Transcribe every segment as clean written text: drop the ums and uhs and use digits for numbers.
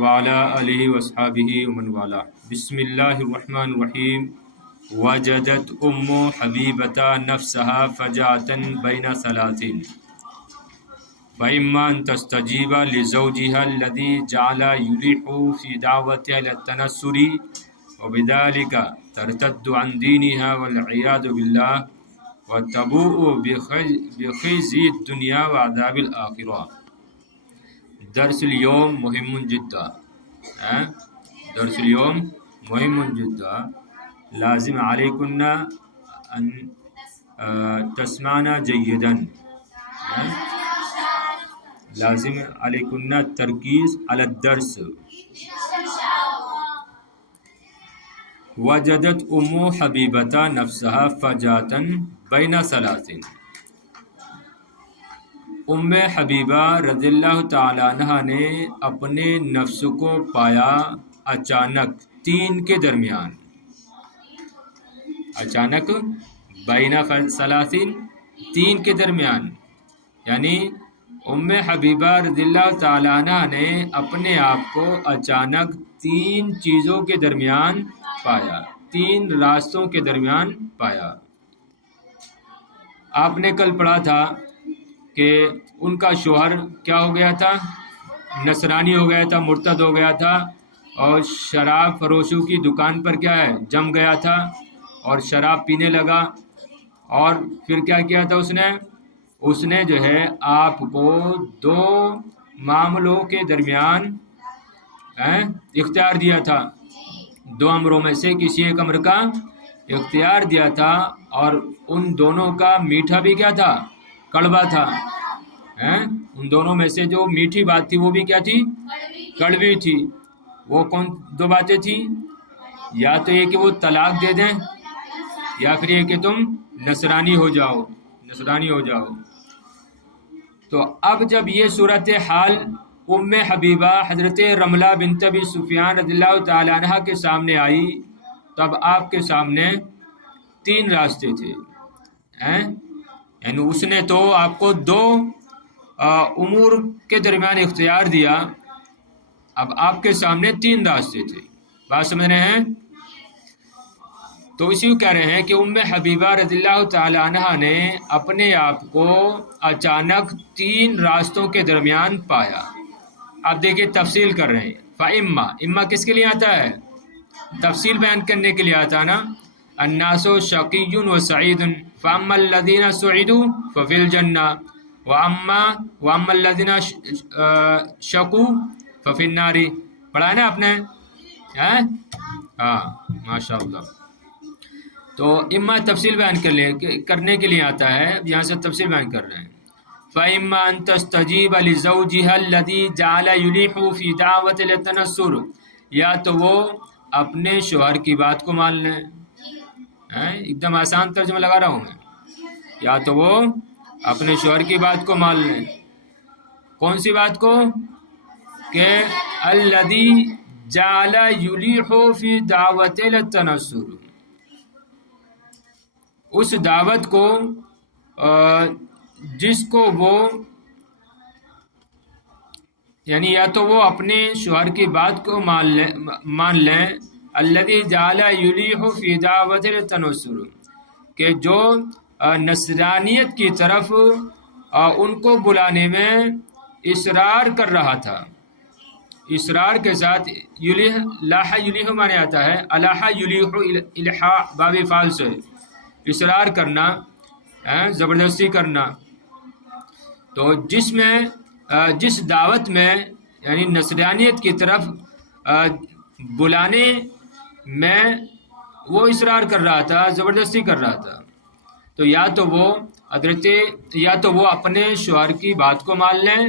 وعلی آلہ وصحابہ ومن والاه. بسم اللہ الرحمن الرحیم. وجدت ام حبیبۃ نفسها فجاة بین ثلاث فإما أن تستجيب لزوجها الذي جعل يلح في دعوتها إلى التنصر وبذلك ترتد عن دينها والعياذ بالله وتبوء بخزي الدنيا وعذاب الآخرة. درس اليوم مهم جدا. درس اليوم مهم جدا. لازم عليكن أن تسمعنا جيدا. لازم علیکن الترکیز علی الدرس. وجدت ام حبیبۃ نفسها فجاة بین ثلاث. ام حبیبہ رضی اللہ تعالیٰ عنہ نے اپنے نفس کو پایا اچانک تین کے درمیان. اچانک بین ثلاث تین کے درمیان، یعنی ام حبیبہ رضی اللہ تعالیٰ عنہ نے اپنے آپ کو اچانک تین چیزوں کے درمیان پایا، تین راستوں کے درمیان پایا. آپ نے کل پڑھا تھا کہ ان کا شوہر کیا ہو گیا تھا؟ نصرانی ہو گیا تھا، مرتد ہو گیا تھا، اور شراب فروشوں کی دکان پر کیا ہے جم گیا تھا اور شراب پینے لگا. اور پھر کیا کیا تھا اس نے جو ہے آپ کو دو معاملوں کے درمیان اختیار دیا تھا. دو امروں میں سے کسی ایک امر کا اختیار دیا تھا، اور ان دونوں کا میٹھا بھی کیا تھا؟ کڑوا تھا. ان دونوں میں سے جو میٹھی بات تھی وہ بھی کیا تھی؟ کڑوی تھی. وہ کون دو باتیں تھیں؟ یا تو یہ کہ وہ طلاق دے دیں، یا پھر یہ کہ تم نصرانی ہو جاؤ. تو اب جب یہ صورتحال ام حبیبہ حضرت رملہ بنت ابی سفیان رضی اللہ تعالیٰ عنہ کے سامنے آئی، تب آپ کے سامنے تین راستے تھے. یعنی اس نے تو آپ کو دو امور کے درمیان اختیار دیا، اب آپ کے سامنے تین راستے تھے. بات سمجھ رہے ہیں؟ تو اسی کو کہہ رہے ہیں کہ ام حبیبہ رضی اللہ تعالی عنہ نے اپنے آپ کو اچانک تین راستوں کے درمیان پایا. آپ دیکھیں تفصیل کر رہے ہیں. فَإِمَّا اما کس کے لیے آتا ہے؟ تفصیل بیان کرنے کے لیے آتا ہے نا. الناس شقی و سعید فاما الذین سعدوا ففی الجنہ واما الذین شقوا ففی النار. پڑھا ہے نا آپ نے؟ ہاں ماشاء اللہ. تو اما تفصیل بیان کرنے کے لیے آتا ہے، یہاں سے تفصیل بیان کر رہے ہیں. فَإِمَّا أَن تَسْتَجِيبَ لِزَوْجِهَا الَّذِي جَعَلَ يُلِحُ فِي دَعْوَةِ التَّنَصُّرِ. یا تو وہ اپنے شوہر کی بات کو مان لیں. ایک دم آسان ترجمہ لگا رہا ہوں میں. یا تو وہ اپنے شوہر کی بات کو مان لیں. کون سی بات کو؟ کہ الَّذِي جَعَلَ يُلِحُ فِي دَعْوَةِ التَّنَصُّرِ، اس دعوت کو جس کو وہ، یعنی یا تو وہ اپنے شوہر کی بات کو مان لیں. الذی جعل یلیح فی دعوت التنصر، کہ جو نصرانیت کی طرف ان کو بلانے میں اصرار کر رہا تھا. اصرار کے ساتھ یلیح، لاح یلیح مانے آتا ہے الح یلیح، الحاح باب فعل سے اصرار کرنا، زبردستی کرنا. تو جس دعوت میں یعنی نصرانیت کی طرف بلانے میں وہ اصرار کر رہا تھا، زبردستی کر رہا تھا، تو یا تو وہ اپنے شوہر کی بات کو مان لیں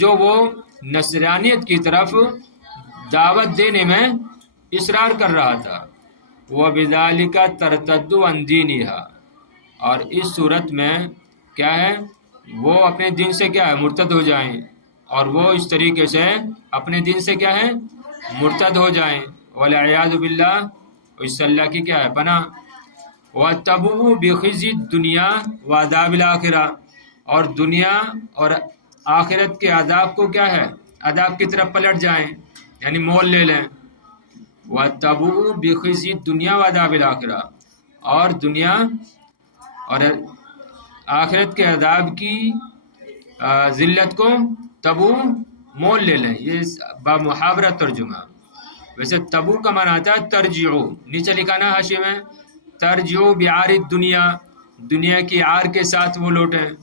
جو وہ نصرانیت کی طرف دعوت دینے میں اصرار کر رہا تھا. وَبِذَلِكَ تَرْتَدُّ عَنْ دِينِهَا، اور اس صورت میں کیا ہے، وہ اپنے دین سے کیا ہے مرتد ہو جائیں، اور وہ اس طریقے سے اپنے دین سے کیا ہے مرتد ہو جائیں. وَالْعِيَاذُ بِاللَّهِ، اس سے اللہ کی کیا ہے پناہ. وَتَبُوءُ بِخِزْيِ الدُّنْيَا وَعَذَابِ الْآخِرَةِ، اور دنیا اور آخرت کے عذاب کو کیا ہے अदाब की तरफ पलट जाएं, यानी मोल ले लें। वतबू बिखज़ी दुनिया व अदाबिल आखिरा, और दुनिया और आखिरत के अदाब की ज़िल्लत को तबू मोल ले लें। ये बामुहावरा तर्जुमा। वैसे तबू का माना आता है तरजिओ, नीचे लिखा ना हाशिए में, तरजिओ बिआर दुनिया, दुनिया की आर के साथ वो लौटें।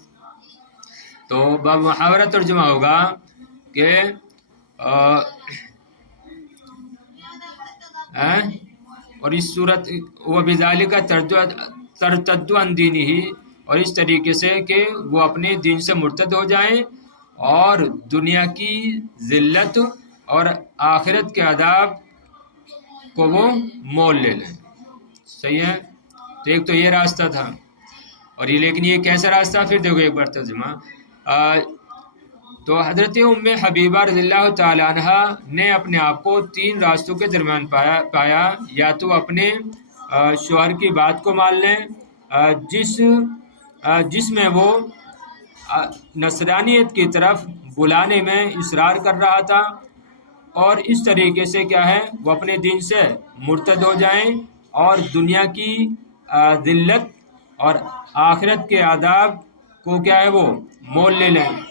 तो बामुहावरा तर्जुमा होगा कि और इस सूरत वो बिजाली का तरतद्दु अन दीनी ही, और इस तरीके से कि वो अपने दीन से मुर्तद हो जाएं और दुनिया की ज़िल्लत और आखिरत के अदाब को वो मोल ले लें। सही है। तो एक तो ये रास्ता था, और ये लेकिन ये कैसा रास्ता, फिर देखो एक बार तर्जुमा। तो हज़रत उम्मे हबीबा रज़ियल्लाहु ताला अन्हा ने अपने आप को 3 रास्तों के दरमियान पाया। या तो अपने शौहर की बात को मान लें जिसमें वो नसरानियत की तरफ बुलाने में इसरार कर रहा था, और इस तरीके से क्या है वो अपने दीन से मुर्तद हो जाएं और दुनिया की ज़िल्लत और आखिरत के आदाब को क्या है वो मोल ले लें।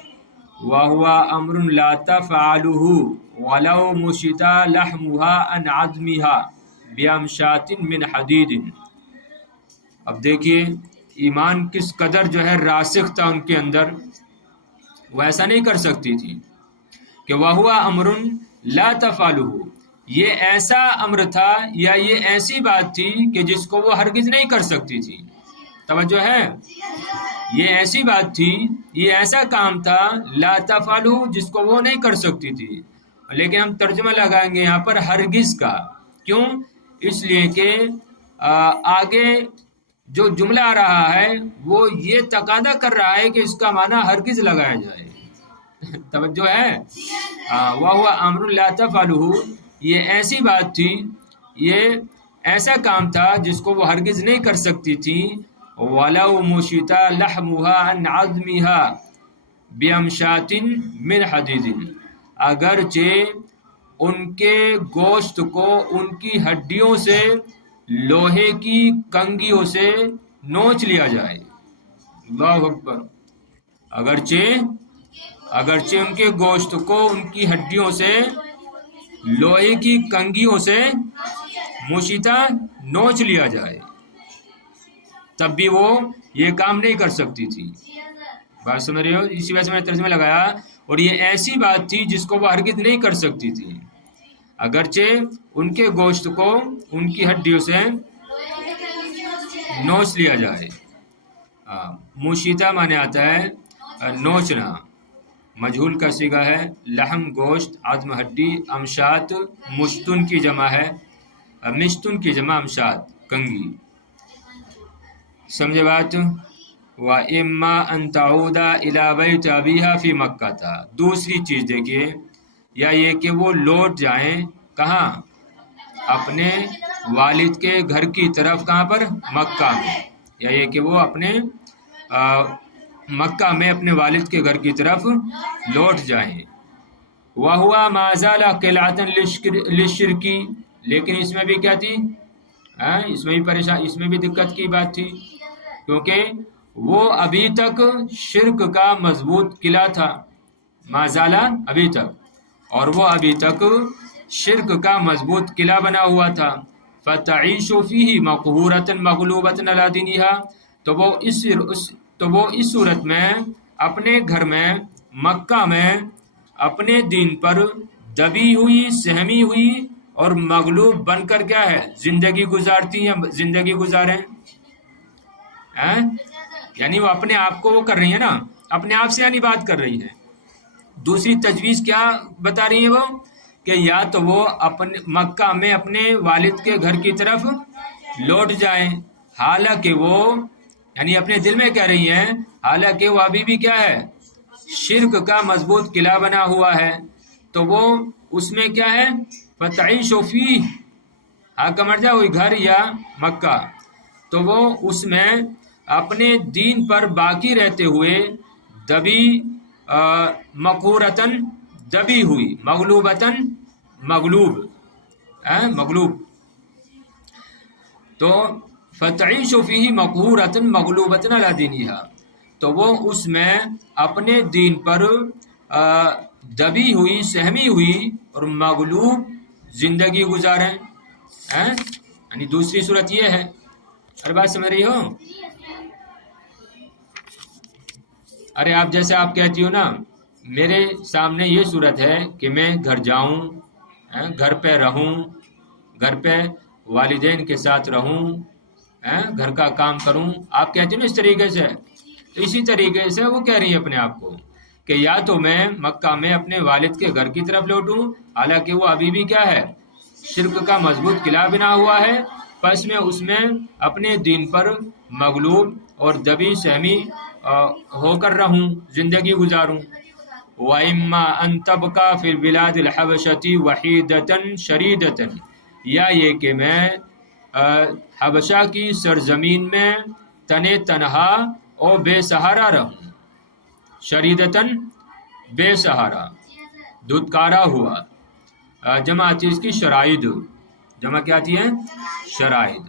वहुवा अम्रुन ला तफ़अलुहु वलौ मुशिता लहमुहा अन अज़मिहा बिअमशातिन मिन हदीदिन। अब देखिए ईमान किस कदर जो है रासिख था उनके अंदर, वो ऐसा नहीं कर सकती थी कि वहुवा अम्रुन ला तफ़अलुहु, ये ऐसा अम्र था या ये ऐसी बात थी कि जिसको वो हरगिज नहीं कर सकती थी। तवज्जो है, ये ऐसी बात थी, ये ऐसा काम था ला तफ़अलुहु जिसको वो नहीं कर सकती थी। लेकिन हम तर्जुमा लगाएंगे यहाँ पर हरगिज का। क्यों? इसलिए कि आगे जो जुमला आ रहा है वो ये तकादा कर रहा है कि इसका माना हरगिज लगाया जाए। तवज्जो है। वहुवा अम्रुन ला तफ़अलुहु, ये ऐसी बात थी, ये ऐसा काम था जिसको वो हरगिज नहीं कर सकती थी। वलौ मुशिता लहमुहा अन अज़मिहा बिअमशातिन मिन हदीदिन, अगरचे उनके गोश्त को उनकी हड्डियों से लोहे की कंगियों से नोच लिया जाए। अल्लाहु अकबर। अगरचे उनके गोश्त को उनकी हड्डियों से लोहे की कंगियों से मुशिता नोच लिया जाए, तब भी वो ये काम नहीं कर सकती थी। बात समझ रहे हो? इसी वजह से मैंने तर्जुमा लगाया। और ये ऐसी बात थी जिसको वो हरगिज नहीं कर सकती थी, अगरचे उनके गोश्त को उनकी हड्डियों से नोच लिया जाए। मुशीता माने आता है नोचना, मजहूल का सीगा है, लहम गोश्त, आज़म हड्डी, अमशात मुश्तुन की जमा है, मिश्तुन की जमा अमशात कंगी। समझे बात? व इम्मा अन ताऊदा इला बैत अबीहा फी मक्का था। दूसरी चीज़ देखिए, या ये कि वो लौट जाएं कहाँ? अपने वालिद के घर की तरफ। कहाँ पर? मक्का में। या ये कि वो अपने मक्का में अपने वालिद के घर की तरफ लौट जाएं। वह हुआ माज़ाला क़िलातन लिश्शिरकी, लेकिन इसमें भी क्या थी? इसमें भी दिक्कत की बात थी, क्योंकि वो अभी तक शिर्क का मजबूत किला था। माज़ाला अभी तक, और वो अभी तक शिर्क का मजबूत किला बना हुआ था। फ़तईशु फ़ीही मक़हूरतन मग़लूबतन अला दीनिहा, तो वो इस सूरत में अपने घर में मक्का में अपने दीन पर दबी हुई, सहमी हुई और मगलूब बनकर क्या है जिंदगी गुजारती हैं, जिंदगी गुजारें। यानी वो अपने आप को वो कर रही है ना, अपने आप से यानी बात कर रही है। दूसरी तजवीज़ क्या बता रही है वो, कि या तो वो अपने मक्का में अपने वालिद के घर की तरफ लौट जाएं, हालांकि वो यानी अपने दिल में कह रही हैं, हालांकि वो अभी भी क्या है शिर्क का मजबूत किला बना हुआ है, तो वो उसमें क्या है फ़तईशु फ़ीह, आका मर जा वही घर या मक्का, तो वो उसमें अपने दीन पर बाकी रहते हुए दबी मक़हूरतन दबी हुई, मगलूबतन मगलूब, मगलूब। तो फ़तईशु फ़ीही मक़हूरतन मगलूबतन अला दीनिहा, तो वो उसमें अपने दीन पर दबी हुई, सहमी हुई और मगलूब जिंदगी गुजारें, यानी दूसरी सूरत ये है। हर बात समझ रही हो? अरे आप जैसे आप कहती हो ना, मेरे सामने ये सूरत है कि मैं घर जाऊं, घर पे रहूं, घर पे वालिदैन के साथ रहूं, घर का काम करूं, आप कहती हो ना इस तरीके से। तो इसी तरीके से वो कह रही है अपने आप को कि या तो मैं मक्का में अपने वालिद के घर की तरफ लौटूं, हालांकि वो अभी भी क्या है, शिर्क का मजबूत किला बना हुआ है, बस मैं उसमें अपने दीन पर मगलूब और दबी सहमी होकर रहूं, जिंदगी गुजारूं। व इम्मा अन तबका फिल बिलादिल हबशती वहीदतन शरीदतन, या ये कि मैं हबशा की सरजमीन में तने तनहा और बेसहारा रहूं। शरीदतन बेसहारा, दुदकारा हुआ, जमा आती है इसकी शराइद, जमा क्या आती है, शराइद।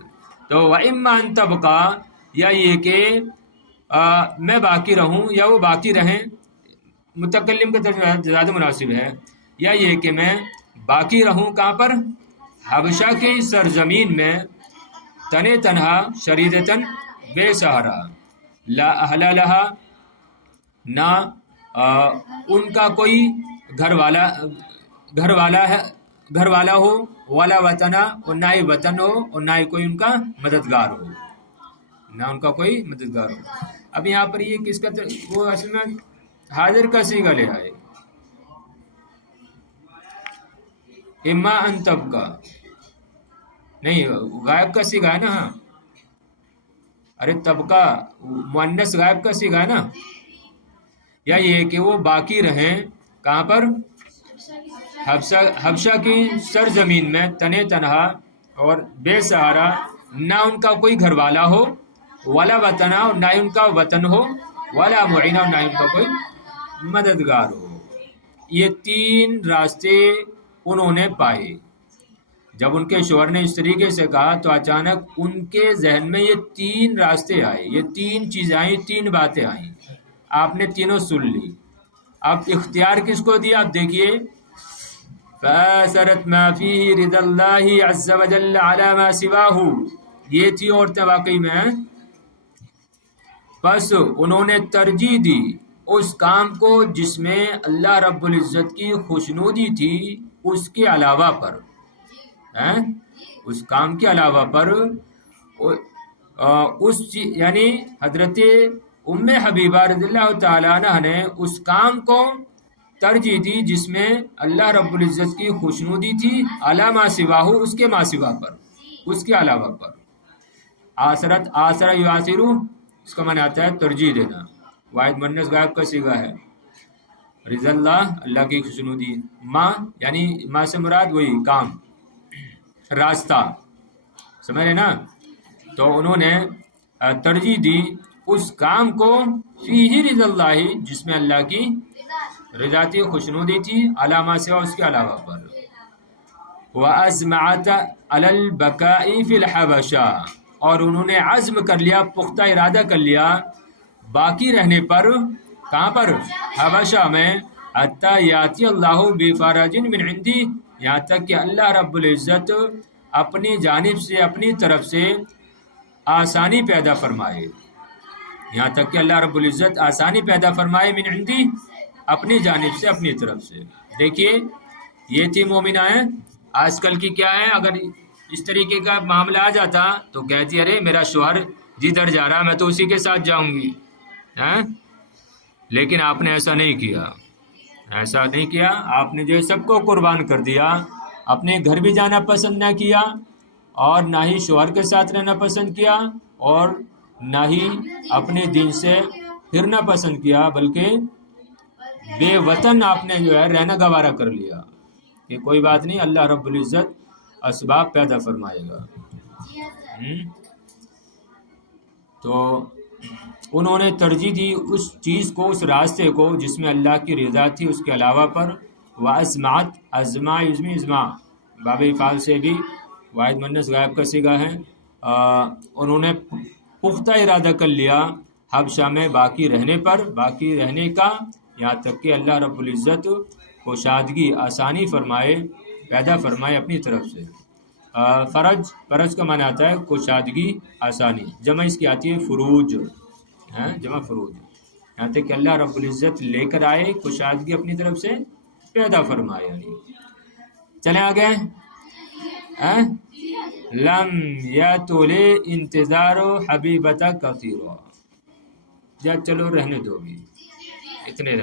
तो व इम्मा अन तबका, या ये कि मैं बाकी रहूं या वो बाकी रहें, मुतकल्लिम का तर्जुमा ज़्यादा मुनासिब है, या ये कि मैं बाकी रहूं कहाँ पर, हबशा की सरजमीन में, तने तनहा शरीदतन बेसहारा, ला अहला लहा, ना उनका कोई घर वाला हो, वाला वतना, और ना ही वतन हो, और ना ही कोई उनका मददगार हो, ना उनका कोई मददगार हो। अब यहाँ पर ये किसका, वो असल में हाजिर का सीगा ले आए, इम्मा अन तबका नहीं, गायब का सीगा है ना। हाँ, अरे तबका मुअन्नस गायब का सीगा है ना। या ये कि वो बाकी रहें कहाँ पर, हबशा की सरजमीन में, तने तनहा और बेसहारा, ना उनका कोई घर वाला हो, वाला वतना, और ना ही उनका वतन हो, वाला मुइना, और ना ही उनका कोई मददगार हो। ये तीन रास्ते उन्होंने पाए। जब उनके शोहर ने इस तरीके से कहा तो अचानक उनके जहन में ये तीन रास्ते आए, ये तीन चीजें आई, तीन बातें आई, आपने तीनों सुन ली। अब इख्तियार किसको दिया, आप देखिए, फसरत मा फीही रिदल्लाहि अज़्ज़ व जल्ल अला मा सिवाहु, ये थी औरतें वाकई में। बस उन्होंने तरजीह दी उस काम को जिसमें अल्लाह रब्बुल इज़्ज़त की खुशनुदी थी, उसके अलावा पर, उस काम के अलावा पर, उस यानी हजरत उम्मे हबीबा रज़ियल्लाहु ताला अन्हा ने उस काम को तरजीह दी जिसमें अल्लाह रब्बुल इज़्ज़त की खुशनुदी थी, अला मा सिवाहु, उसके मा सिवा पर, उसके अलावा पर। आसरत, आसरा युआसिरु, इसका माने आता है तरजीह देना, वाहिद मुअन्नस गायब का सीगा है। रिज़ल्लाह, अल्लाह की खुशनुदी, माँ यानी माँ से मुराद वही काम, रास्ता, समझ रहे ना। तो उन्होंने तरजीह दी उस काम को, फीही रिज़ल्लाही, जिसमें अल्लाह की रज़ाती खुशनुदी थी, अलामा सिवा, उसके अलावा पर। व अज़मअत अलल बकाई फिल हबशा, और उन्होंने अज़्म कर लिया, पुख्ता इरादा कर लिया बाकी रहने पर, कहाँ पर, हबशा में, हत्ता याती अल्लाहु बिफरजिन मिन इंदी, यहाँ तक कि अल्लाह रब्बुल इज़्ज़त अपनी जानिब से, अपनी तरफ से आसानी पैदा फरमाए, यहाँ तक कि अल्लाह रब्बुल इज़्ज़त आसानी पैदा फरमाए, मिन इंदी, अपनी जानिब से, अपनी तरफ से। देखिए ये थी मोमिनाएं। आजकल की क्या है, अगर इस तरीके का मामला आ जाता तो कहती अरे मेरा शौहर जिधर जा रहा मैं तो उसी के साथ जाऊंगी, हैं? लेकिन आपने ऐसा नहीं किया, ऐसा नहीं किया। आपने जो सबको कुर्बान कर दिया, अपने घर भी जाना पसंद ना किया, और ना ही शौहर के साथ रहना पसंद किया, और ना ही अपने दिन से फिरना पसंद किया, बल्कि बेवतन आपने जो है रहना गवारा कर लिया कि कोई बात नहीं, अल्लाह रब्बुल इज़्ज़त असबाब पैदा फरमाएगा। तो उन्होंने तरजीह दी उस चीज़ को, उस रास्ते को जिसमें अल्लाह की रज़ा थी, उसके अलावा पर, وَأَزْمَعَتْ ازما یزمی ازما باب افعال سے بھی واحد مؤنث غائب کا صیغہ ہے. انہوں نے پختہ ارادہ کر لیا حبشہ میں باقی رہنے پر، باقی رہنے کا، یہاں تک کہ اللہ رب العزت کشادگی آسانی فرمائے، پیدا فرمائے اپنی طرف سے. فرج کا معنی آتا ہے کشادگی آسانی، جمع اس کی آتی ہے فروج، جمع فروج. یہاں تک کہ اللہ رب العزت لے کر آئے کشادگی اپنی طرف سے پیدا فرمائے. چلیں آگے. لم یطل انتظار حبیبتک کثیرا، یا چلو رہنے دو بھی اتنے